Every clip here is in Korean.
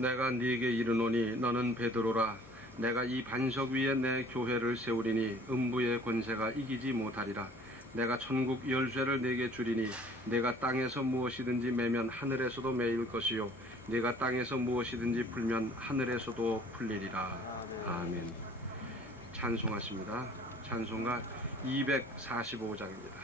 내가 네게 이르노니 너는 베드로라. 내가 이 반석 위에 내 교회를 세우리니 음부의 권세가 이기지 못하리라. 내가 천국 열쇠를 네게 주리니 네가 땅에서 무엇이든지 매면 하늘에서도 매일 것이요 네가 땅에서 무엇이든지 풀면 하늘에서도 풀리리라. 아멘. 찬송하십니다. 찬송가 245장입니다.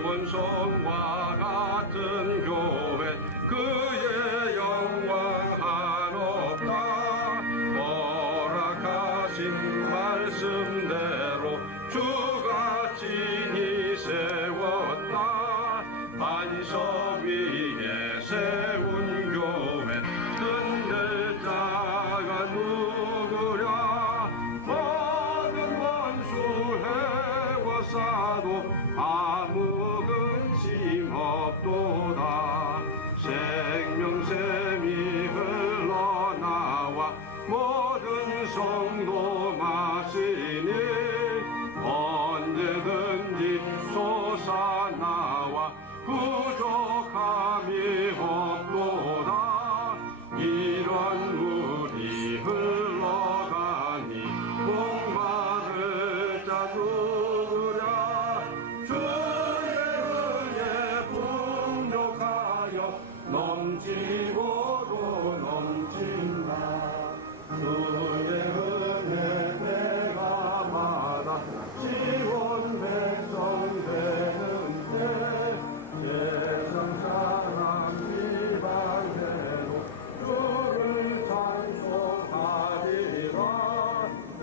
시온성과 같은 교회 그의 영광 한없다. 허락하신 말씀대로 주가 친히 세웠다. 반석 위에 세운 교회 흔들 자가 누구랴. 모든 원수 해워싸도 아무 근심 없도다. 생명샘이 흘러나와 모든 성도 마시니 언제든지 솟아나와 부족함이 없도다. 이런 물이 흘러가니 목마를 자 누구랴. 주의 은혜 풍족하여 넘치고도 넘친다. 주의 은혜 내가 받아 지원 백성 되는데 세상 사람 일반대로 주를 찬송하리라.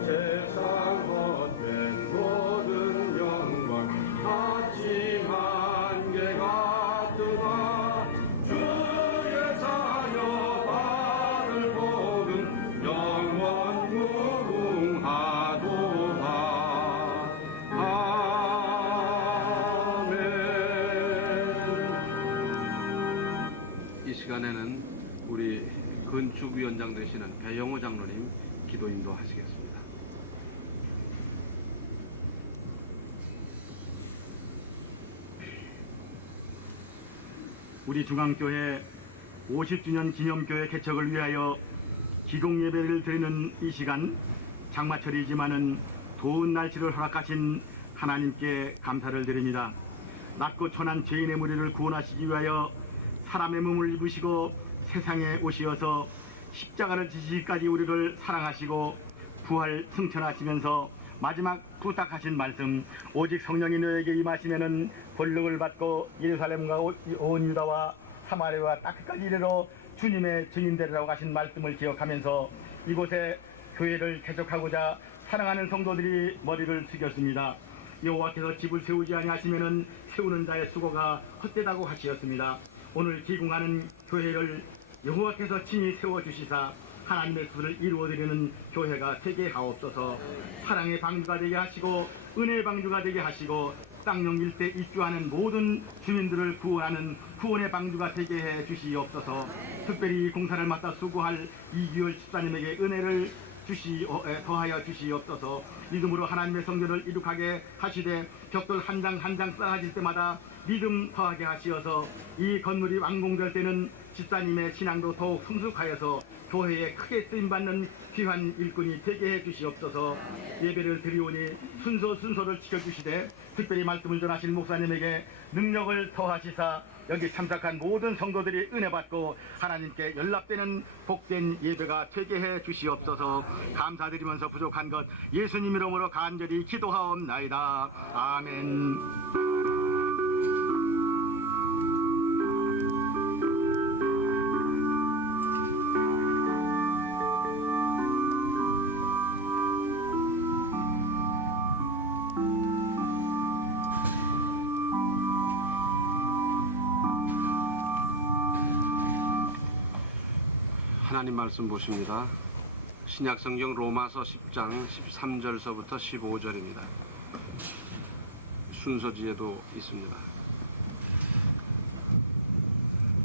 세상 헛된 모든 영광 마치 만개 같으나 주의 자녀 받을 복은 영원 무궁하도다. 아멘. 이 시간에는 우리 건축위원장 되시는 배영호 장로님 기도 인도하시겠습니다. 우리 중앙교회 50주년 기념교회 개척을 위하여 기공예배를 드리는 이 시간, 장마철이지만은 더운 날씨를 허락하신 하나님께 감사를 드립니다. 낮고 천한 죄인의 무리를 구원하시기 위하여 사람의 몸을 입으시고 세상에 오시어서 십자가를 지시기까지 우리를 사랑하시고 부활 승천하시면서 마지막 부탁하신 말씀, 오직 성령이 너에게 임하시면은 권능을 받고 예루살렘과 온 유다와 사마리아와 딱 끝까지 이르러 주님의 증인되리라고 하신 말씀을 기억하면서 이곳에 교회를 개척하고자 사랑하는 성도들이 머리를 숙였습니다. 여호와께서 집을 세우지 아니하시면은 세우는 자의 수고가 헛되다고 하시었습니다. 오늘 기공하는 교회를 여호와께서 친히 세워주시사 하나님의 뜻을 이루어드리는 교회가 되게 하옵소서. 사랑의 방주가 되게 하시고 은혜의 방주가 되게 하시고 쌍용 일대 입주하는 모든 주민들을 구원하는 구원의 방주가 되게 해 주시옵소서. 특별히 이 공사를 맡아 수고할 이규열 집사님에게 은혜를 더하여 주시옵소서. 믿음으로 하나님의 성전을 이룩하게 하시되 벽돌 한 장 한 장 쌓아질 때마다 믿음 더하게 하시어서 이 건물이 완공될 때는 집사님의 신앙도 더욱 성숙하여서 교회에 크게 쓰임받는 귀한 일꾼이 되게 해 주시옵소서. 예배를 드리오니 순서를 지켜주시되 특별히 말씀을 전하신 목사님에게 능력을 더하시사 여기 참석한 모든 성도들이 은혜 받고 하나님께 연락되는 복된 예배가 되게 해 주시옵소서. 감사드리면서 부족한 것 예수님 이름으로 간절히 기도하옵나이다. 아멘. 하나님 말씀 보십니다. 신약성경 로마서 10장 13절서부터 15절입니다. 순서지에도 있습니다.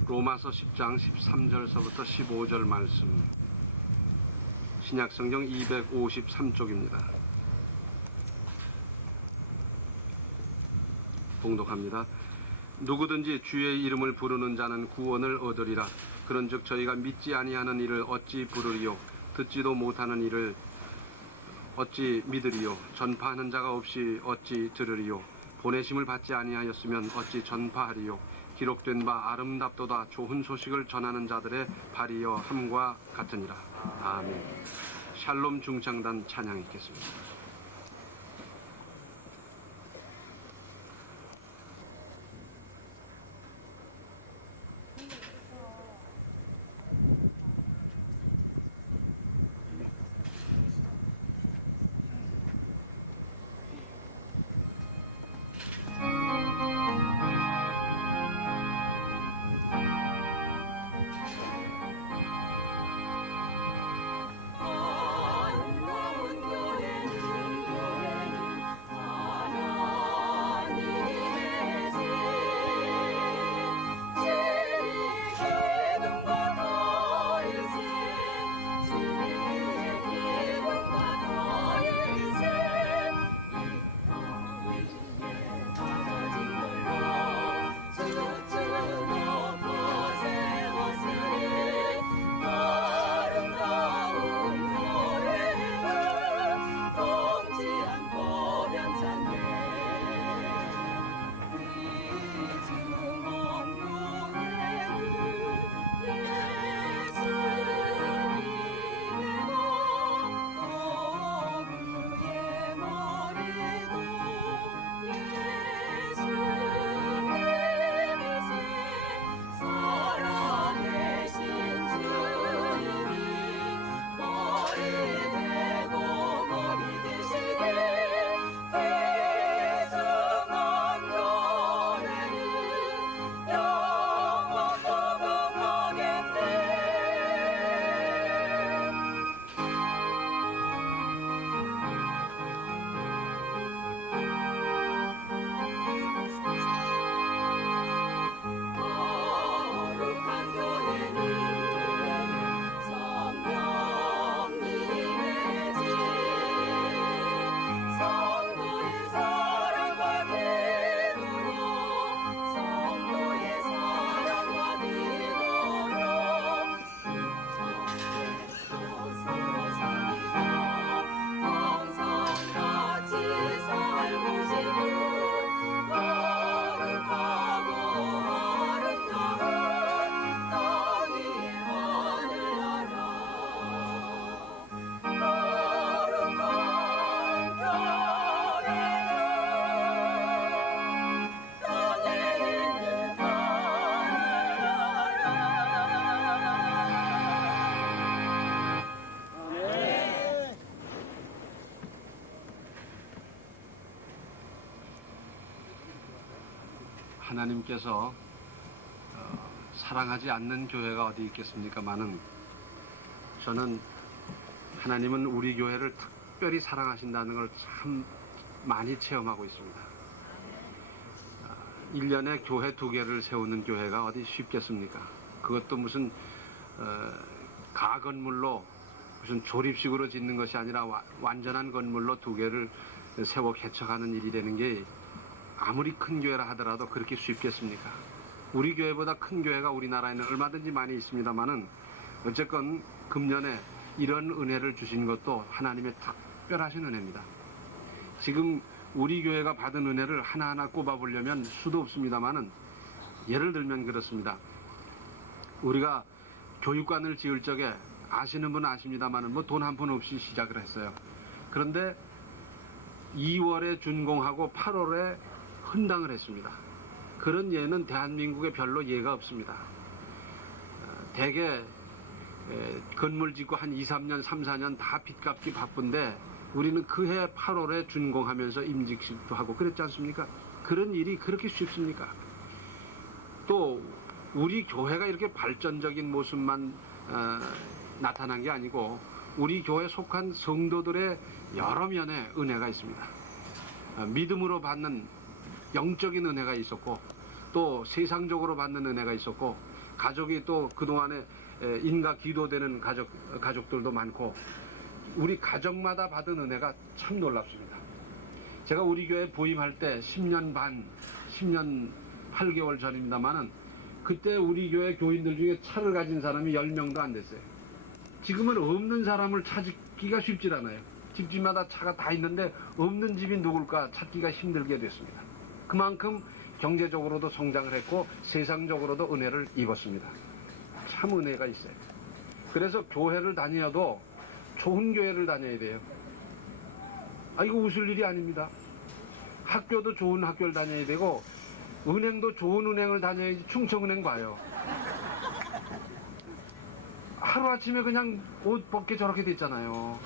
로마서 10장 13절서부터 15절 말씀, 신약성경 253쪽입니다. 봉독합니다. 누구든지 주의 이름을 부르는 자는 구원을 얻으리라. 그런즉 저희가 믿지 아니하는 이를 어찌 부르리요? 듣지도 못하는 이를 어찌 믿으리요? 전파하는 자가 없이 어찌 들으리요? 보내심을 받지 아니하였으면 어찌 전파하리요? 기록된 바 아름답도다 좋은 소식을 전하는 자들의 발이여 함과 같으니라. 아멘. 샬롬 중창단 찬양 있겠습니다. 하나님께서 사랑하지 않는 교회가 어디 있겠습니까마는 저는 하나님은 우리 교회를 특별히 사랑하신다는 걸 참 많이 체험하고 있습니다. 1년에 교회 2개를 세우는 교회가 어디 쉽겠습니까? 그것도 무슨 가건물로 무슨 조립식으로 짓는 것이 아니라 완전한 건물로 2개를 세워 개척하는 일이 되는 게 아무리 큰 교회라 하더라도 그렇게 쉽겠습니까? 우리 교회보다 큰 교회가 우리나라에는 얼마든지 많이 있습니다만은 어쨌건 금년에 이런 은혜를 주신 것도 하나님의 특별하신 은혜입니다. 지금 우리 교회가 받은 은혜를 하나하나 꼽아보려면 수도 없습니다만은 예를 들면 그렇습니다. 우리가 교육관을 지을 적에 아시는 분은 아십니다만은 뭐 돈 한 푼 없이 시작을 했어요. 그런데 2월에 준공하고 8월에 헌당을 했습니다. 그런 예는 대한민국에 별로 예가 없습니다. 대개 건물 짓고 한 2, 3년, 3, 4년 다 빚 갚기 바쁜데 우리는 그해 8월에 준공하면서 임직식도 하고 그랬지 않습니까? 그런 일이 그렇게 쉽습니까? 또 우리 교회가 이렇게 발전적인 모습만 나타난 게 아니고 우리 교회에 속한 성도들의 여러 면의 은혜가 있습니다. 믿음으로 받는 영적인 은혜가 있었고 또 세상적으로 받는 은혜가 있었고 가족이 또 그동안에 인가 기도되는 가족들도 많고 우리 가정마다 받은 은혜가 참 놀랍습니다. 제가 우리 교회 부임할 때 10년 반 10년 8개월 전입니다만은 그때 우리 교회 교인들 중에 차를 가진 사람이 10명도 안 됐어요. 지금은 없는 사람을 찾기가 쉽질 않아요. 집집마다 차가 다 있는데 없는 집이 누굴까 찾기가 힘들게 됐습니다. 그만큼 경제적으로도 성장을 했고 세상적으로도 은혜를 입었습니다. 참 은혜가 있어요. 그래서 교회를 다녀도 좋은 교회를 다녀야 돼요. 이거 웃을 일이 아닙니다. 학교도 좋은 학교를 다녀야 되고 은행도 좋은 은행을 다녀야지 충청은행 봐요. 하루아침에 그냥 옷 벗게 저렇게 됐잖아요.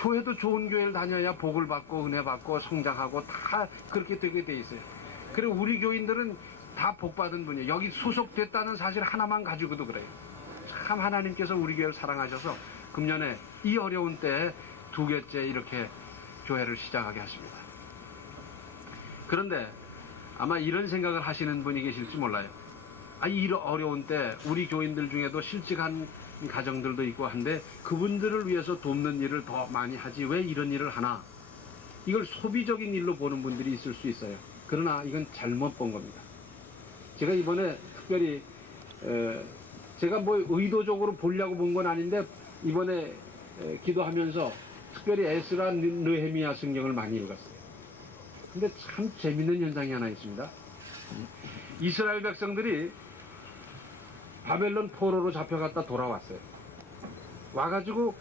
교회도 좋은 교회를 다녀야 복을 받고 은혜 받고 성장하고 다 그렇게 되게 돼 있어요. 그리고 우리 교인들은 다 복 받은 분이에요. 여기 소속됐다는 사실 하나만 가지고도 그래요. 참 하나님께서 우리 교회를 사랑하셔서 금년에 이 어려운 때에 2개째 이렇게 교회를 시작하게 하십니다. 그런데 아마 이런 생각을 하시는 분이 계실지 몰라요. 이 어려운 때 우리 교인들 중에도 실직한 가정들도 있고 한데 그분들을 위해서 돕는 일을 더 많이 하지 왜 이런 일을 하나? 이걸 소비적인 일로 보는 분들이 있을 수 있어요. 그러나 이건 잘못 본 겁니다. 제가 이번에 특별히 제가 뭐 의도적으로 보려고 본 건 아닌데 이번에 기도하면서 특별히 에스라 느헤미야 성경을 많이 읽었어요. 근데 참 재밌는 현상이 하나 있습니다. 이스라엘 백성들이 바벨론 포로로 잡혀갔다 돌아왔어요. 와가지고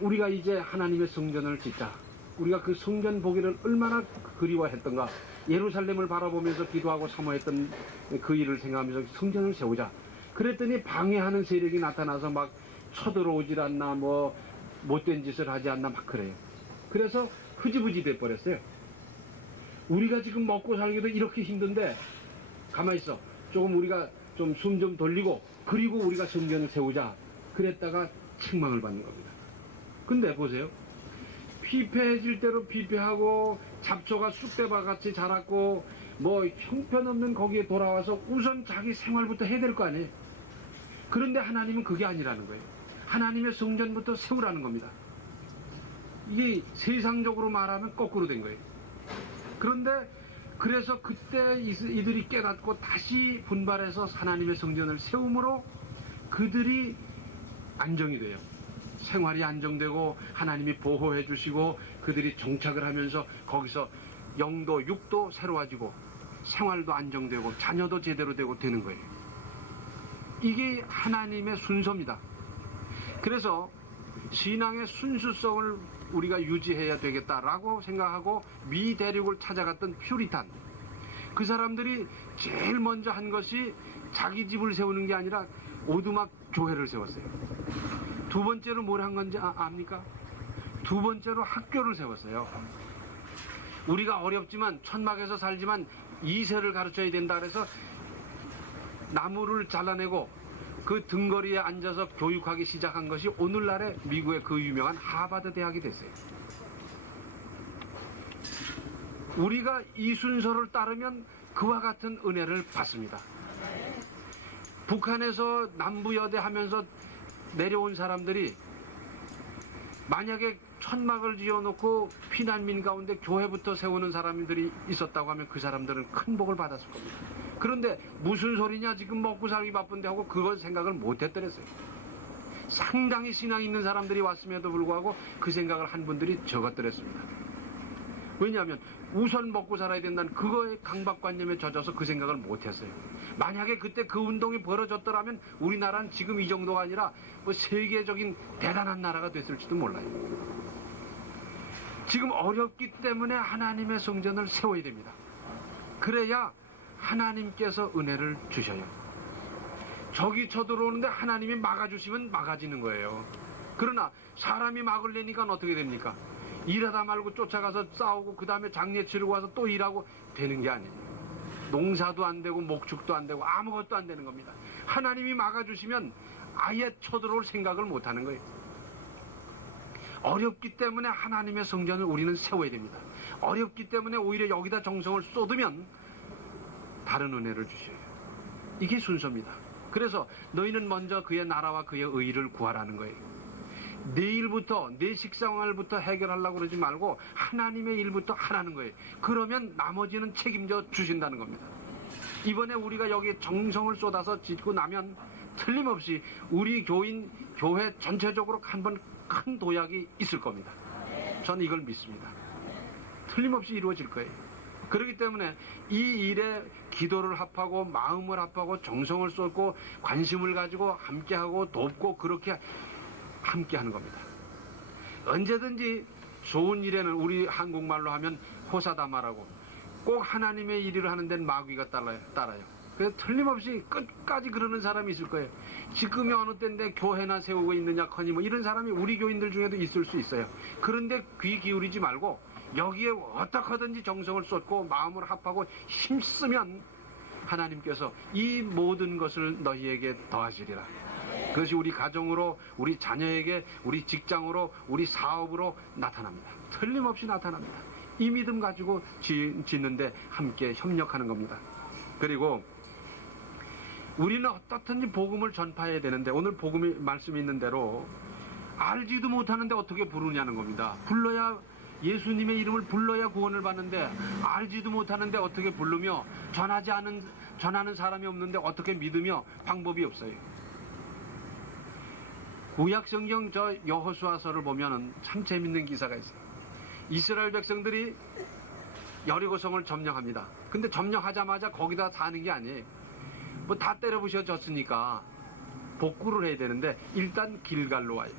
우리가 이제 하나님의 성전을 짓자. 우리가 그 성전 보기를 얼마나 그리워했던가. 예루살렘을 바라보면서 기도하고 사모했던 그 일을 생각하면서 성전을 세우자. 그랬더니 방해하는 세력이 나타나서 막 쳐들어오질 않나 뭐 못된 짓을 하지 않나 막 그래요. 그래서 흐지부지 돼버렸어요. 우리가 지금 먹고 살기도 이렇게 힘든데 가만히 있어. 조금 우리가 좀 숨 좀 돌리고 그리고 우리가 성전을 세우자. 그랬다가 책망을 받는 겁니다. 근데 보세요. 피폐해질 대로 피폐하고 잡초가 쑥대밭같이 자랐고 뭐 형편없는 거기에 돌아와서 우선 자기 생활부터 해야 될 거 아니에요. 그런데 하나님은 그게 아니라는 거예요. 하나님의 성전부터 세우라는 겁니다. 이게 세상적으로 말하면 거꾸로 된 거예요. 그런데 그래서 그때 이들이 깨닫고 다시 분발해서 하나님의 성전을 세움으로 그들이 안정이 돼요. 생활이 안정되고 하나님이 보호해 주시고 그들이 정착을 하면서 거기서 영도 육도 새로워지고 생활도 안정되고 자녀도 제대로 되고 되는 거예요. 이게 하나님의 순서입니다. 그래서 신앙의 순수성을 우리가 유지해야 되겠다라고 생각하고 미 대륙을 찾아갔던 퓨리탄, 그 사람들이 제일 먼저 한 것이 자기 집을 세우는 게 아니라 오두막 교회를 세웠어요. 두 번째로 뭘 한 건지 압니까? 두 번째로 학교를 세웠어요. 우리가 어렵지만 천막에서 살지만 2세를 가르쳐야 된다 그래서 나무를 잘라내고 그 등거리에 앉아서 교육하기 시작한 것이 오늘날의 미국의 그 유명한 하버드 대학이 됐어요. 우리가 이 순서를 따르면 그와 같은 은혜를 받습니다. 북한에서 남부여대 하면서 내려온 사람들이 만약에 천막을 지어놓고 피난민 가운데 교회부터 세우는 사람들이 있었다고 하면 그 사람들은 큰 복을 받았을 겁니다. 그런데 무슨 소리냐 지금 먹고 살기 바쁜데 하고 그걸 생각을 못했더랬어요. 상당히 신앙 있는 사람들이 왔음에도 불구하고 그 생각을 한 분들이 적었더랬습니다. 왜냐하면 우선 먹고 살아야 된다는 그거의 강박관념에 젖어서 그 생각을 못했어요. 만약에 그때 그 운동이 벌어졌더라면 우리나라는 지금 이 정도가 아니라 뭐 세계적인 대단한 나라가 됐을지도 몰라요. 지금 어렵기 때문에 하나님의 성전을 세워야 됩니다. 그래야 하나님께서 은혜를 주셔요. 적이 쳐들어오는데 하나님이 막아주시면 막아지는 거예요. 그러나 사람이 막으려니까 어떻게 됩니까? 일하다 말고 쫓아가서 싸우고 그 다음에 장례 치르고 와서 또 일하고 되는 게 아니에요. 농사도 안 되고 목축도 안 되고 아무것도 안 되는 겁니다. 하나님이 막아주시면 아예 쳐들어올 생각을 못 하는 거예요. 어렵기 때문에 하나님의 성전을 우리는 세워야 됩니다. 어렵기 때문에 오히려 여기다 정성을 쏟으면 다른 은혜를 주셔요. 이게 순서입니다. 그래서 너희는 먼저 그의 나라와 그의 의를 구하라는 거예요. 내일부터 내 식생활부터 해결하려고 그러지 말고 하나님의 일부터 하라는 거예요. 그러면 나머지는 책임져 주신다는 겁니다. 이번에 우리가 여기에 정성을 쏟아서 짓고 나면 틀림없이 우리 교회 전체적으로 한번 큰 도약이 있을 겁니다. 저는 이걸 믿습니다. 틀림없이 이루어질 거예요. 그렇기 때문에 이 일에 기도를 합하고 마음을 합하고 정성을 쏟고 관심을 가지고 함께하고 돕고 그렇게 함께하는 겁니다. 언제든지 좋은 일에는 우리 한국말로 하면 호사다마라고 꼭 하나님의 일을 하는 데는 마귀가 따라요. 그래서 틀림없이 끝까지 그러는 사람이 있을 거예요. 지금이 어느 때인데 교회나 세우고 있느냐 커니 뭐 이런 사람이 우리 교인들 중에도 있을 수 있어요. 그런데 귀 기울이지 말고 여기에 어떻게 하든지 정성을 쏟고 마음을 합하고 힘쓰면 하나님께서 이 모든 것을 너희에게 더하시리라. 그것이 우리 가정으로, 우리 자녀에게, 우리 직장으로, 우리 사업으로 나타납니다. 틀림없이 나타납니다. 이 믿음 가지고 짓는데 함께 협력하는 겁니다. 그리고 우리는 어떻든지 복음을 전파해야 되는데 오늘 복음이 말씀이 있는 대로 알지도 못하는데 어떻게 부르냐는 겁니다. 불러야 예수님의 이름을 불러야 구원을 받는데 알지도 못하는데 어떻게 부르며 전하는 사람이 없는데 어떻게 믿으며 방법이 없어요. 구약성경 저 여호수아서를 보면은 참 재밌는 기사가 있어요. 이스라엘 백성들이 여리고성을 점령합니다. 근데 점령하자마자 거기다 사는 게 아니에요. 뭐 다 때려 부셔졌으니까 복구를 해야 되는데 일단 길갈로 와요.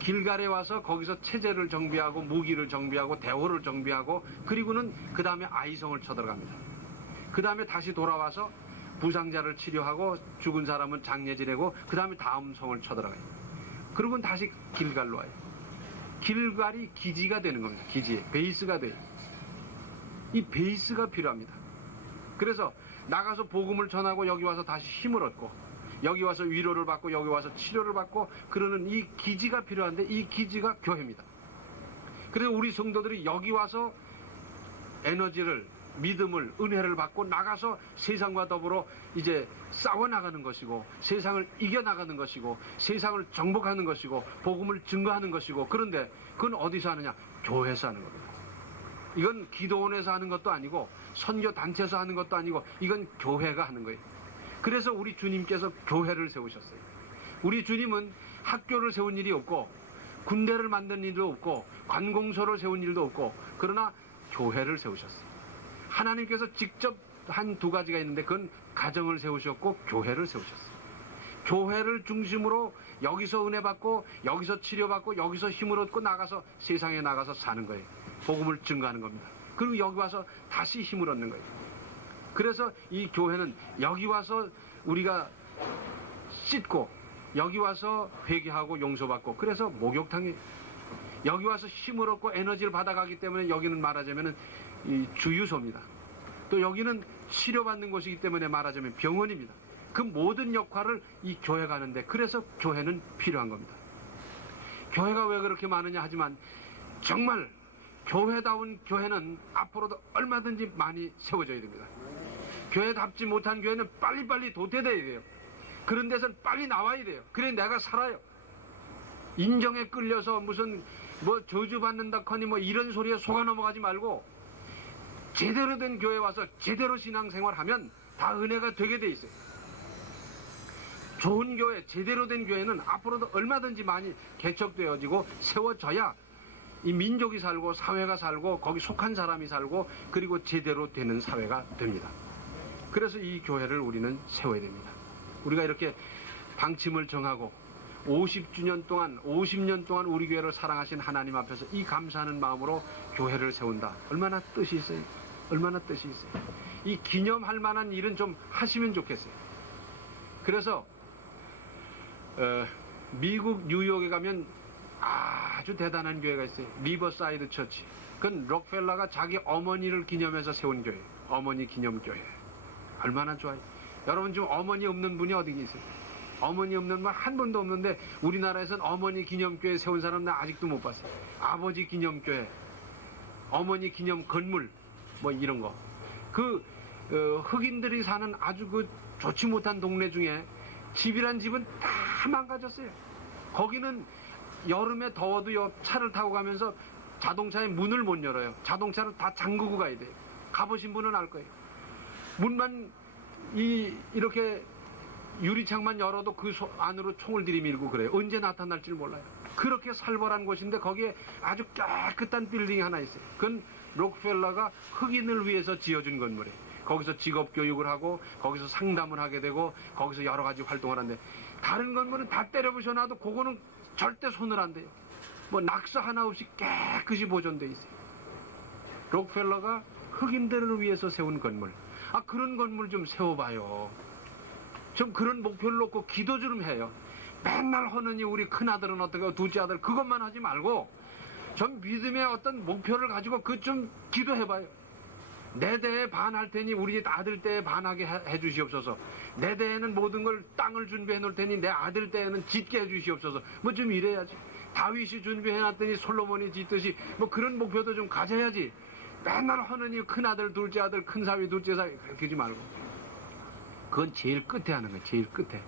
길갈에 와서 거기서 체제를 정비하고 무기를 정비하고 대호를 정비하고 그리고는 그 다음에 아이성을 쳐들어갑니다. 그 다음에 다시 돌아와서 부상자를 치료하고 죽은 사람은 장례 지내고 그 다음에 다음 성을 쳐들어가요. 그리고는 다시 길갈로 와요. 길갈이 기지가 되는 겁니다. 기지의 베이스가 돼요. 이 베이스가 필요합니다. 그래서 나가서 복음을 전하고 여기 와서 다시 힘을 얻고 여기 와서 위로를 받고 여기 와서 치료를 받고 그러는 이 기지가 필요한데 이 기지가 교회입니다. 그래서 우리 성도들이 여기 와서 에너지를 믿음을 은혜를 받고 나가서 세상과 더불어 이제 싸워나가는 것이고 세상을 이겨나가는 것이고 세상을 정복하는 것이고 복음을 증거하는 것이고 그런데 그건 어디서 하느냐? 교회에서 하는 겁니다. 이건 기도원에서 하는 것도 아니고 선교단체에서 하는 것도 아니고 이건 교회가 하는 거예요. 그래서 우리 주님께서 교회를 세우셨어요. 우리 주님은 학교를 세운 일이 없고 군대를 만든 일도 없고 관공서를 세운 일도 없고 그러나 교회를 세우셨어요. 하나님께서 직접 한 두 가지가 있는데 그건 가정을 세우셨고 교회를 세우셨어요. 교회를 중심으로 여기서 은혜 받고 여기서 치료받고 여기서 힘을 얻고 나가서 세상에 나가서 사는 거예요. 복음을 증거하는 겁니다. 그리고 여기 와서 다시 힘을 얻는 거예요. 그래서 이 교회는 여기 와서 우리가 씻고 여기 와서 회개하고 용서받고 그래서 목욕탕이 여기 와서 힘을 얻고 에너지를 받아가기 때문에 여기는 말하자면 이 주유소입니다. 또 여기는 치료받는 곳이기 때문에 말하자면 병원입니다. 그 모든 역할을 이 교회가 하는데 그래서 교회는 필요한 겁니다. 교회가 왜 그렇게 많으냐 하지만 정말 교회다운 교회는 앞으로도 얼마든지 많이 세워져야 됩니다. 교회답지 못한 교회는 빨리빨리 도태돼야 돼요. 그런 데서는 빨리 나와야 돼요. 그래 내가 살아요. 인정에 끌려서 무슨 뭐 저주받는다 커니 뭐 이런 소리에 속아 넘어가지 말고 제대로 된 교회 와서 제대로 신앙생활하면 다 은혜가 되게 돼 있어요. 좋은 교회, 제대로 된 교회는 앞으로도 얼마든지 많이 개척되어지고 세워져야 이 민족이 살고 사회가 살고 거기 속한 사람이 살고 그리고 제대로 되는 사회가 됩니다. 그래서 이 교회를 우리는 세워야 됩니다. 우리가 이렇게 방침을 정하고 50주년 동안 50년 동안 우리 교회를 사랑하신 하나님 앞에서 이 감사하는 마음으로 교회를 세운다. 얼마나 뜻이 있어요. 얼마나 뜻이 있어요. 이 기념할 만한 일은 좀 하시면 좋겠어요. 그래서 미국 뉴욕에 가면 아주 대단한 교회가 있어요. 리버사이드 처치. 그건 록펠러가 자기 어머니를 기념해서 세운 교회. 어머니 기념교회. 얼마나 좋아요. 여러분 지금 어머니 없는 분이 어디 계세요? 어머니 없는 분 한 분도 없는데 우리나라에서는 어머니 기념교회 세운 사람 나 아직도 못 봤어요. 아버지 기념교회, 어머니 기념 건물 뭐 이런 거. 흑인들이 사는 아주 그 좋지 못한 동네 중에 집이란 집은 다 망가졌어요. 거기는 여름에 더워도 차를 타고 가면서 자동차의 문을 못 열어요. 자동차를 다 잠그고 가야 돼요. 가보신 분은 알 거예요. 문만 이렇게 유리창만 열어도 그 안으로 총을 들이밀고 그래요. 언제 나타날지 몰라요. 그렇게 살벌한 곳인데 거기에 아주 깨끗한 빌딩이 하나 있어요. 그건 록펠러가 흑인을 위해서 지어준 건물이에요. 거기서 직업교육을 하고 거기서 상담을 하게 되고 거기서 여러 가지 활동을 하는데, 다른 건물은 다 때려부셔놔도 그거는 절대 손을 안 대요. 뭐 낙서 하나 없이 깨끗이 보존돼 있어요. 록펠러가 흑인들을 위해서 세운 건물. 그런 건물 좀 세워봐요. 좀 그런 목표를 놓고 기도 좀 해요. 맨날 하느니 우리 큰아들은 어떻게, 둘째 아들 그것만 하지 말고 좀 믿음의 어떤 목표를 가지고 그 좀 기도해봐요. 내 대에 반할 테니 우리 아들 때에 반하게 해주시옵소서. 내 대에는 모든 걸 땅을 준비해 놓을 테니 내 아들 때에는 짓게 해주시옵소서. 뭐 좀 이래야지. 다윗이 준비해 놨더니 솔로몬이 짓듯이 뭐 그런 목표도 좀 가져야지. 맨날 하느니 큰아들 둘째 아들 큰사위 둘째 사위 그렇게 하지 말고. 그건 제일 끝에 하는 거예요. 제일 끝에.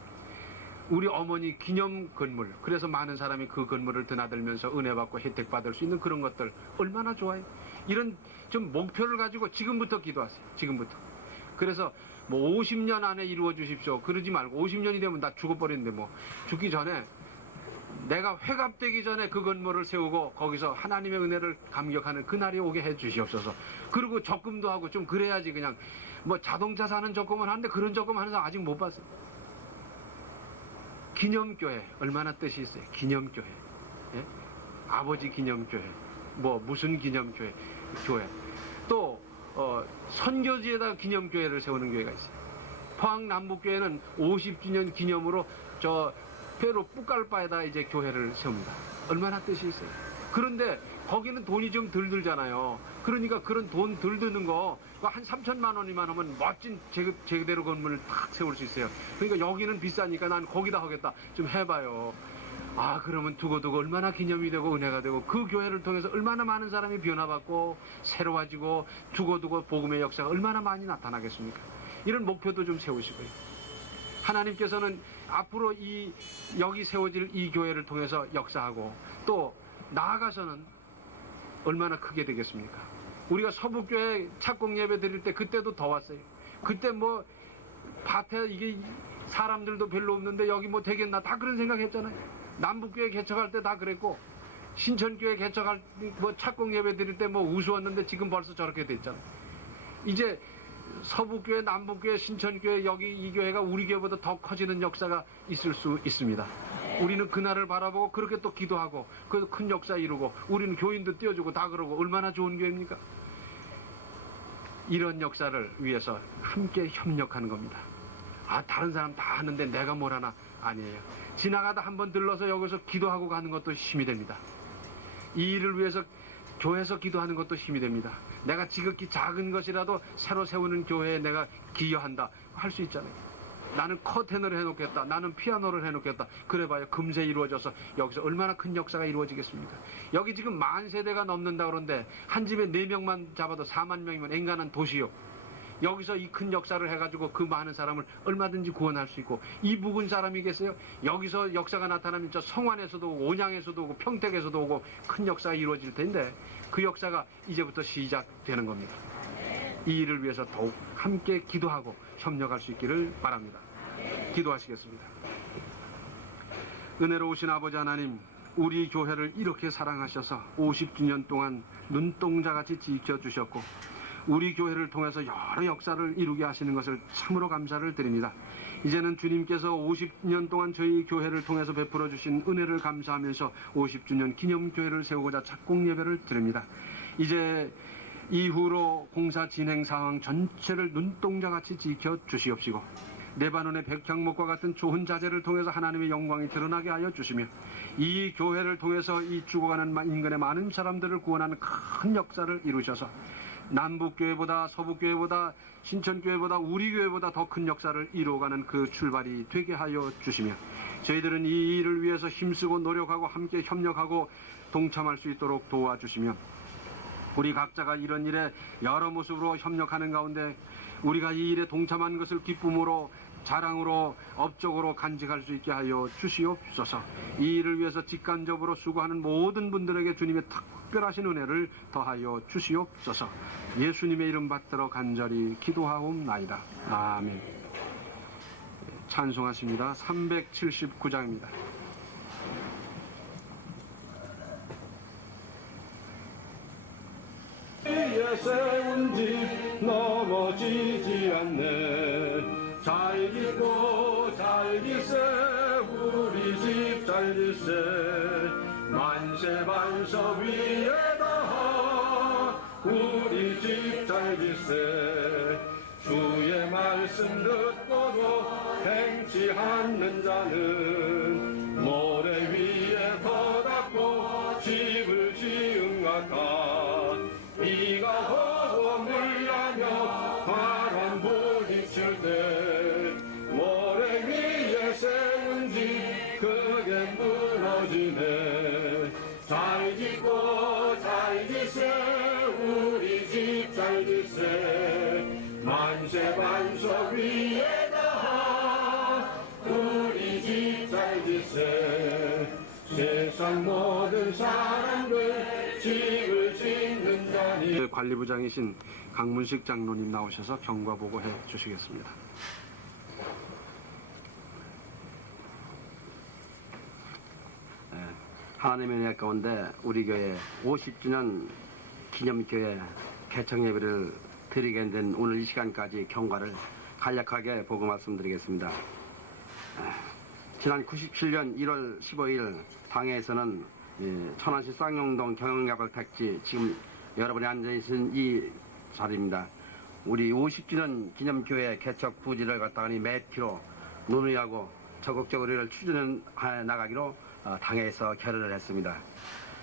우리 어머니 기념 건물, 그래서 많은 사람이 그 건물을 드나들면서 은혜 받고 혜택 받을 수 있는 그런 것들 얼마나 좋아요. 이런 좀 목표를 가지고 지금부터 기도하세요. 지금부터. 그래서 뭐 50년 안에 이루어 주십시오 그러지 말고, 50년이 되면 나 죽어버리는데 뭐 죽기 전에 내가 회갑되기 전에 그 건물을 세우고 거기서 하나님의 은혜를 감격하는 그날이 오게 해 주시옵소서. 그리고 적금도 하고 좀 그래야지. 그냥 뭐 자동차 사는 적금은 하는데 그런 적금 하는 사람 아직 못 봤어요. 기념교회 얼마나 뜻이 있어요. 기념교회. 예? 아버지 기념교회, 뭐 무슨 기념교회, 교회. 또 선교지에다 기념교회를 세우는 교회가 있어요. 포항 남북교회는 50주년 기념으로 저 페루 뿌깔바에다 이제 교회를 세웁니다. 얼마나 뜻이 있어요. 그런데 거기는 돈이 좀 덜 들잖아요. 그러니까 그런 돈 덜 드는 거 한 3천만 원이만 하면 멋진 제대로 건물을 탁 세울 수 있어요. 그러니까 여기는 비싸니까 난 거기다 하겠다. 좀 해봐요. 그러면 두고두고 얼마나 기념이 되고 은혜가 되고, 그 교회를 통해서 얼마나 많은 사람이 변화받고 새로워지고 두고두고 복음의 역사가 얼마나 많이 나타나겠습니까? 이런 목표도 좀 세우시고요. 하나님께서는 앞으로 여기 세워질 이 교회를 통해서 역사하고 또 나아가서는 얼마나 크게 되겠습니까? 우리가 서북교회 착공 예배 드릴 때 그때도 더 왔어요. 그때 뭐 밭에 이게 사람들도 별로 없는데 여기 뭐 되겠나 다 그런 생각했잖아요. 남북교회 개척할 때 다 그랬고, 신천교회 개척할 뭐 착공 예배 드릴 때 뭐 우스웠는데 지금 벌써 저렇게 됐잖아요. 이제 서북교회, 남북교회, 신천교회, 여기 이 교회가 우리 교회보다 더 커지는 역사가 있을 수 있습니다. 우리는 그날을 바라보고 그렇게 또 기도하고 그 큰 역사 이루고 우리는 교인도 띄워주고 다 그러고 얼마나 좋은 교회입니까? 이런 역사를 위해서 함께 협력하는 겁니다. 다른 사람 다 하는데 내가 뭘 하나? 아니에요. 지나가다 한번 들러서 여기서 기도하고 가는 것도 힘이 됩니다. 이 일을 위해서 교회에서 기도하는 것도 힘이 됩니다. 내가 지극히 작은 것이라도 새로 세우는 교회에 내가 기여한다 할 수 있잖아요. 나는 커튼을 해놓겠다, 나는 피아노를 해놓겠다, 그래봐야 금세 이루어져서 여기서 얼마나 큰 역사가 이루어지겠습니까? 여기 지금 10,000세대가 넘는다 그러는데 한 집에 4명만 잡아도 4만 명이면 앵간한 도시요. 여기서 이 큰 역사를 해가지고 그 많은 사람을 얼마든지 구원할 수 있고, 이 묵은 사람이겠어요? 여기서 역사가 나타나면 저 성안에서도 오고 온양에서도 오고 평택에서도 오고 큰 역사가 이루어질 텐데, 그 역사가 이제부터 시작되는 겁니다. 이 일을 위해서 더욱 함께 기도하고 협력할 수 있기를 바랍니다. 기도하시겠습니다. 은혜로우신 아버지 하나님, 우리 교회를 이렇게 사랑하셔서 50주년 동안 눈동자같이 지켜주셨고 우리 교회를 통해서 여러 역사를 이루게 하시는 것을 참으로 감사를 드립니다. 이제는 주님께서 50년 동안 저희 교회를 통해서 베풀어 주신 은혜를 감사하면서 50주년 기념교회를 세우고자 착공 예배를 드립니다. 이제 이후로 공사 진행 상황 전체를 눈동자같이 지켜주시옵시고 레바논의 백향목과 같은 좋은 자재를 통해서 하나님의 영광이 드러나게 하여 주시며, 이 교회를 통해서 이 죽어가는 인근의 많은 사람들을 구원하는 큰 역사를 이루셔서 남북교회보다 서북교회보다 신천교회보다 우리 교회보다 더 큰 역사를 이루어가는 그 출발이 되게 하여 주시며, 저희들은 이 일을 위해서 힘쓰고 노력하고 함께 협력하고 동참할 수 있도록 도와주시며, 우리 각자가 이런 일에 여러 모습으로 협력하는 가운데 우리가 이 일에 동참한 것을 기쁨으로 자랑으로 업적으로 간직할 수 있게 하여 주시옵소서. 이 일을 위해서 직간접으로 수고하는 모든 분들에게 주님의 특별하신 은혜를 더하여 주시옵소서. 예수님의 이름 받들어 간절히 기도하옵나이다. 아멘. 찬송하십니다. 379장입니다. 위에 세운 집 넘어지지 않네. 잘 짓고 잘 짓세 우리 집 잘 짓세. 만세 반석 위에다 우리 집 잘 짓세. 주의 말씀 듣고도 행치 않는 자는 모래 위에 터닫고 집을 지은 같아. 비가 오고 물나며 바람 부딪힐 때 모래 위에 세운 집 크게 무너지네. 잘 짓고 잘 짓세 우리 집 잘 짓세. 만세 반석 위에다 우리 집 잘 짓세. 세상 모든 사람들 집을 짓는 자니. 관리부장이신 강문식 장로님 나오셔서 경과 보고해 주시겠습니다. 하나님의 은혜 가운데 우리 교회 50주년 기념교회 개청 예배를 드리게 된 오늘 이 시간까지 경과를 간략하게 보고 말씀드리겠습니다. 지난 97년 1월 15일 당회에서는 천안시 쌍용동 경영개발 택지, 지금 여러분이 앉아있는 이 자리입니다. 우리 50주년 기념교회 개척 부지를 갖다가 몇 킬로 논의하고 적극적으로 이를 추진해 나가기로 당회에서 결의를 했습니다.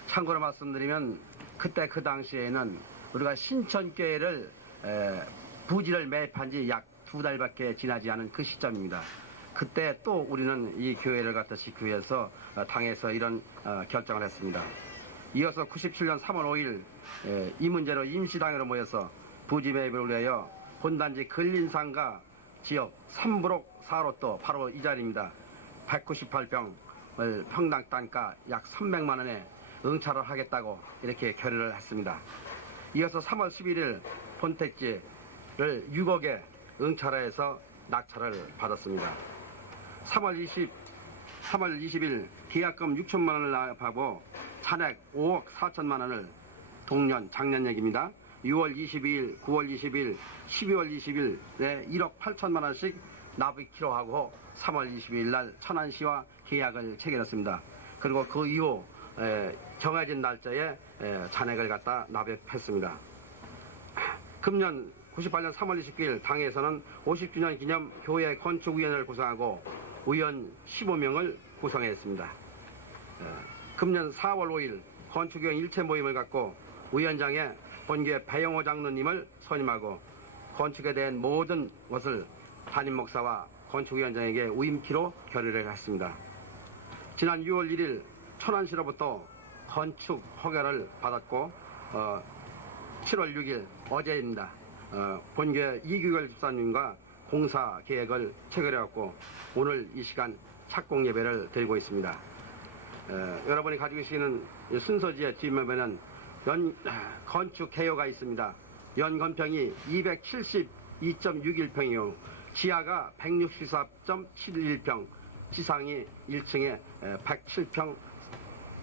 참고로 말씀드리면 그때 그 당시에는 우리가 신천교회를 부지를 매입한 지 약 2달밖에 지나지 않은 그 시점입니다. 그때 또 우리는 이 교회를 갖다 짓기 위해서 당에서 이런 결정을 했습니다. 이어서 97년 3월 5일 이 문제로 임시당회로 모여서 부지 매입을 위하여 본단지 근린상가 지역 3부록 4로또 바로 이 자리입니다. 198평을 평당 단가 약 300만 원에 응찰을 하겠다고 이렇게 결의를 했습니다. 이어서 3월 11일 본택지를 6억에 응찰해서 낙찰을 받았습니다. 3월 20일 계약금 6천만 원을 납하고 잔액 5억 4천만 원을 작년 얘기입니다. 6월 22일, 9월 20일, 12월 20일에 1억 8천만 원씩 납입키로 하고 3월 22일 날 천안시와 계약을 체결했습니다. 그리고 그 이후 정해진 날짜에 잔액을 갖다 납입했습니다. 금년 98년 3월 29일 당에서는 50주년 기념 교회 건축위원회를 구성하고 위원 15명을 구성했습니다. 금년 4월 5일 건축위원 일체 모임을 갖고 위원장에 본교회 배영호 장로님을 선임하고 건축에 대한 모든 것을 담임 목사와 건축위원장에게 위임키로 결의를 했습니다. 지난 6월 1일 천안시로부터 건축 허가를 받았고 7월 6일 어제입니다. 본교회 이규열 집사님과 공사 계획을 체결해왔고 오늘 이 시간 착공 예배를 드리고 있습니다. 여러분이 가지고 계시는 순서지의 뒷면에는 건축 개요가 있습니다. 연건평이 272.61평이요. 지하가 164.71평, 지상이 1층에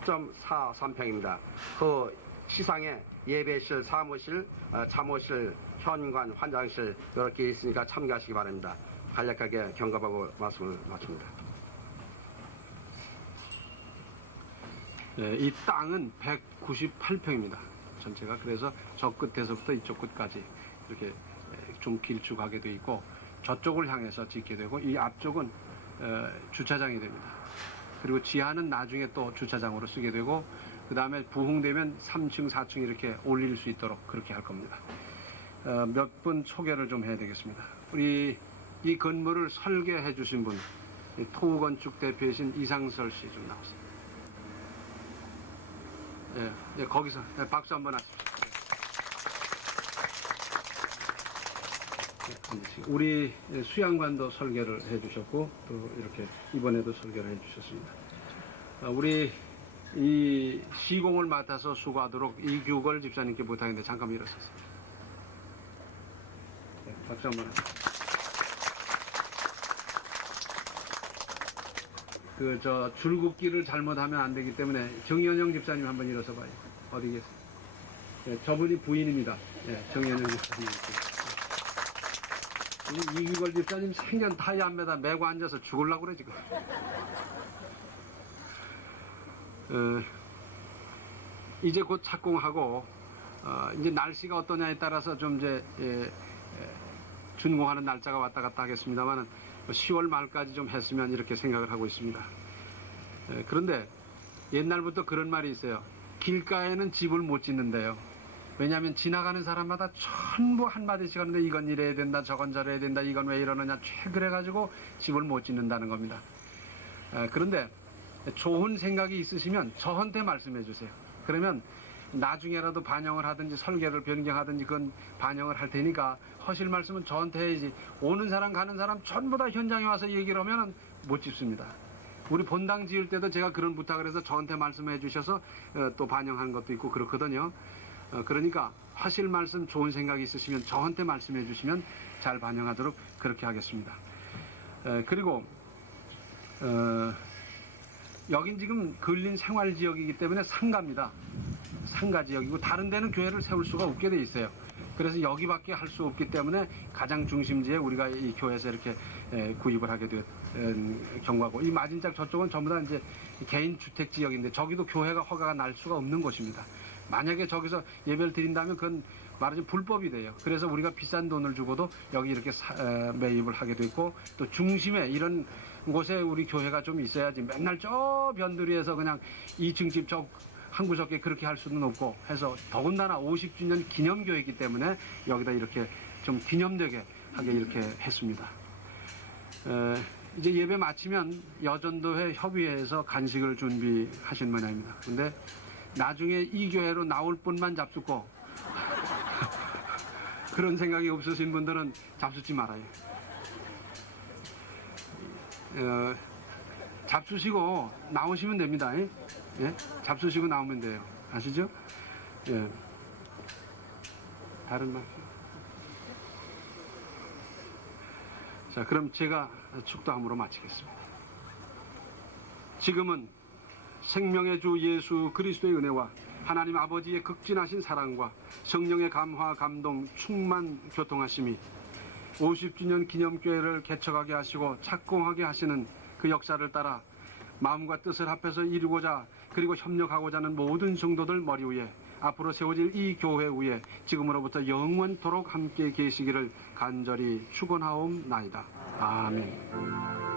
107.43평입니다. 그 시상에 예배실, 사무실, 잠옷실, 현관, 환장실 이렇게 있으니까 참가하시기 바랍니다. 간략하게 경감하고 말씀을 마칩니다. 이 땅은 198평입니다. 전체가. 그래서 저 끝에서부터 이쪽 끝까지 이렇게 좀 길쭉하게 되어 있고 저쪽을 향해서 짓게 되고 이 앞쪽은 주차장이 됩니다. 그리고 지하는 나중에 또 주차장으로 쓰게 되고 그 다음에 부흥되면 3층, 4층 이렇게 올릴 수 있도록 그렇게 할 겁니다. 몇 분 소개를 좀 해야 되겠습니다. 우리 이 건물을 설계해 주신 분, 토우건축 대표이신 이상설 씨 좀 나오세요. 예, 박수 한번 하십시오. 우리 수양관도 설계를 해주셨고 또 이렇게 이번에도 설계를 해주셨습니다. 우리 이 시공을 맡아서 수고하도록 이규걸 집사님께 부탁했는데 잠깐 일어섰습니다. 네, 박수 한번 하시죠. 저 줄긋기를 잘못하면 안 되기 때문에 정연영 집사님 한번 일어서 봐요. 어디 계세요? 네, 저분이 부인입니다. 네, 정연영 집사님. 이규걸 집사님 생전 타이 안 매다 메고 앉아서 죽으려고 그래 지금. 이제 곧 착공하고 이제 날씨가 어떠냐에 따라서 좀 이제 준공하는 날짜가 왔다 갔다 하겠습니다만 10월 말까지 좀 했으면 이렇게 생각을 하고 있습니다. 그런데 옛날부터 그런 말이 있어요. 길가에는 집을 못 짓는데요. 왜냐하면 지나가는 사람마다 전부 한마디씩 하는데 이건 이래야 된다, 저건 저래야 된다, 이건 왜 이러느냐, 그래가지고 집을 못 짓는다는 겁니다. 그런데 좋은 생각이 있으시면 저한테 말씀해 주세요. 그러면 나중에라도 반영을 하든지 설계를 변경하든지 그건 반영을 할 테니까 하실 말씀은 저한테 해야지. 오는 사람 가는 사람 전부 다 현장에 와서 얘기를 하면 못 짓습니다. 우리 본당 지을 때도 제가 그런 부탁을 해서 저한테 말씀해 주셔서 또 반영한 것도 있고 그렇거든요. 그러니까 하실 말씀 좋은 생각이 있으시면 저한테 말씀해 주시면 잘 반영하도록 그렇게 하겠습니다. 그리고 여긴 지금 근린 생활지역이기 때문에 상가입니다. 상가지역이고 다른 데는 교회를 세울 수가 없게 돼 있어요. 그래서 여기밖에 할 수 없기 때문에 가장 중심지에 우리가 이 교회에서 이렇게 구입을 하게 된 경우하고, 이 마진짝 저쪽은 전부 다 이제 개인 주택 지역인데 저기도 교회가 허가가 날 수가 없는 곳입니다. 만약에 저기서 예배를 드린다면 그건 말하자면 불법이 돼요. 그래서 우리가 비싼 돈을 주고도 여기 이렇게 매입을 하게 됐고, 또 중심에 이런 곳에 우리 교회가 좀 있어야지 맨날 저 변두리에서 그냥 2층 집 저 한 구석에 그렇게 할 수는 없고 해서, 더군다나 50주년 기념교회이기 때문에 여기다 이렇게 좀 기념되게 하게 이렇게 했습니다. 이제 예배 마치면 여전도회 협의회에서 간식을 준비하신 모양입니다. 근데 나중에 이 교회로 나올 분만 잡숫고 그런 생각이 없으신 분들은 잡숫지 말아요. 잡수시고 나오시면 됩니다. 예? 잡수시고 나오면 돼요. 아시죠? 예. 다른 말. 자, 그럼 제가 축도함으로 마치겠습니다. 지금은 생명의 주 예수 그리스도의 은혜와 하나님 아버지의 극진하신 사랑과 성령의 감화, 감동, 충만 교통하심이 50주년 기념교회를 개척하게 하시고 착공하게 하시는 그 역사를 따라 마음과 뜻을 합해서 이루고자, 그리고 협력하고자 하는 모든 성도들 머리 위에 앞으로 세워질 이 교회 위에 지금으로부터 영원토록 함께 계시기를 간절히 축원하옵나이다. 아멘.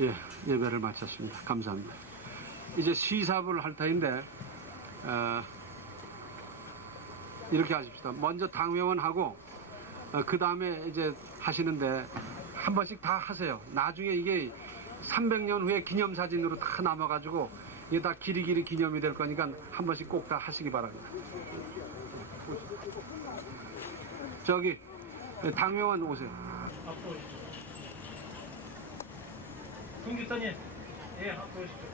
예, 예배를 마쳤습니다. 감사합니다. 이제 시사를 할 터인데 이렇게 하십시다. 먼저 당회원하고 그 다음에 이제 하시는데 한 번씩 다 하세요. 나중에 이게 300년 후에 기념사진으로 다 남아가지고 이게 다 길이길이 기념이 될 거니까 한 번씩 꼭 다 하시기 바랍니다. 저기 당회원 오세요. 김기사님, 예, 앞으로 오십시오.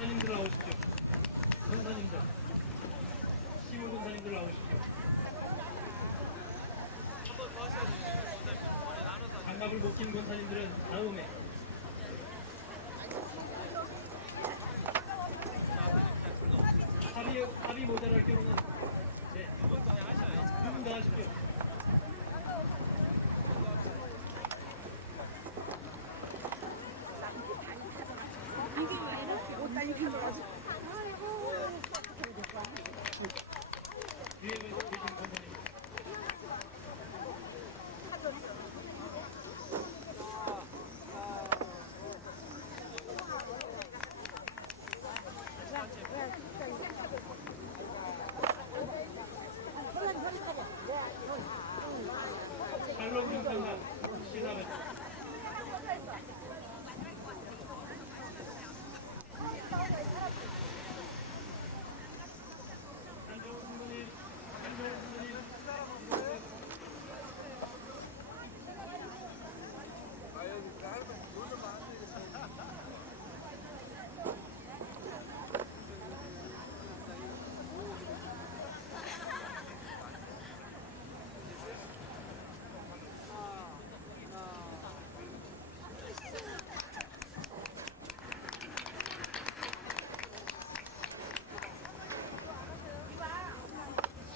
권사님들 나오십시오. 권사님들. 시무 권사님들 나오십시오. 장갑을 못 낀 권사님들은 다음에. 합이 모자랄 경우는 네, 2분 다 하십시오. 위에 계신 권사님. 팔로 김상남 시사회. 한정호 선생님, 한정호 선생님.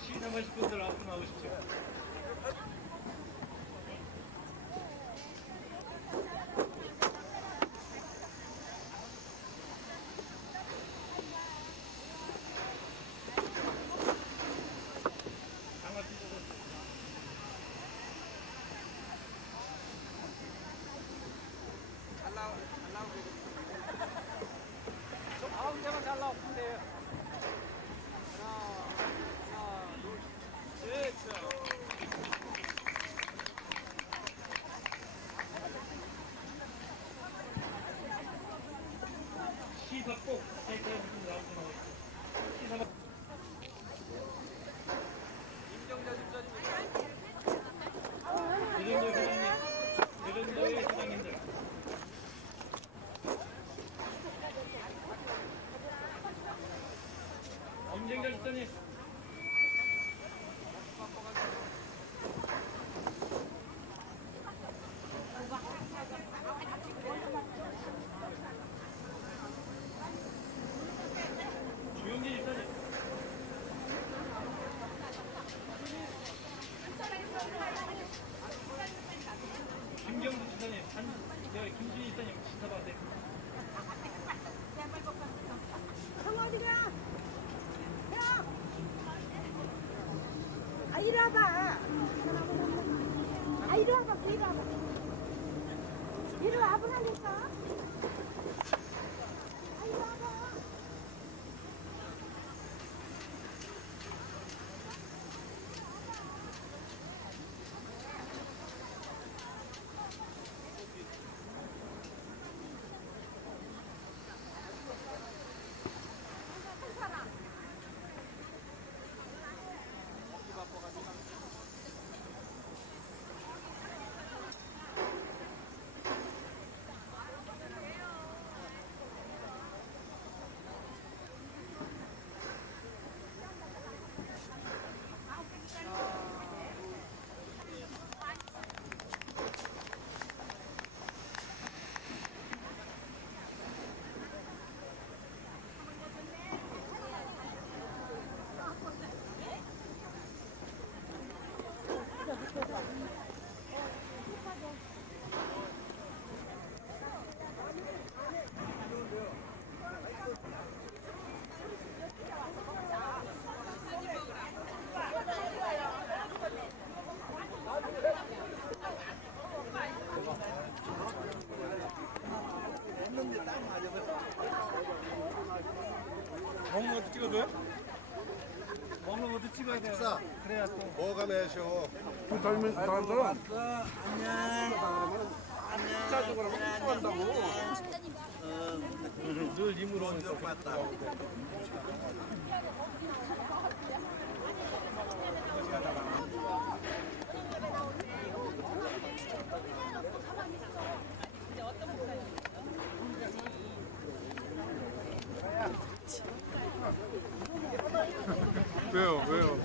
시사하실 분들 앞으로 나오십시오. 장갑 끼고. 시사꼭 세이크의 분들 앞으로 나오십시오. 시사박. 대전도 회장님, 대전도의 회장님들. 엄정자 집사님. 주영기 집사님. 김경수 집사님, 김준희 집사님 시사받으세요. 형 어디가? 형! 아 이리 와봐. 아 이리 와봐. 이리 와봐. 이리 와보라니까. 아 이리 와봐. 먹는 것도 찍어줘요? 먹는 것도 찍어야 돼요. 그래야 또. 뭐가 매셔? 닮은 사람 늘 힘으로 오니까. 왜요? 왜요?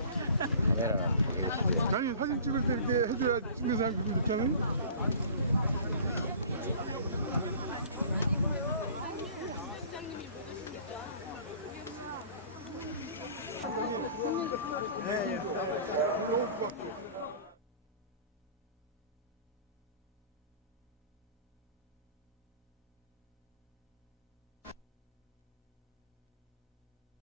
아니 사진 찍을 때 이렇게 해줘야 찍는 사람들도 있잖아요.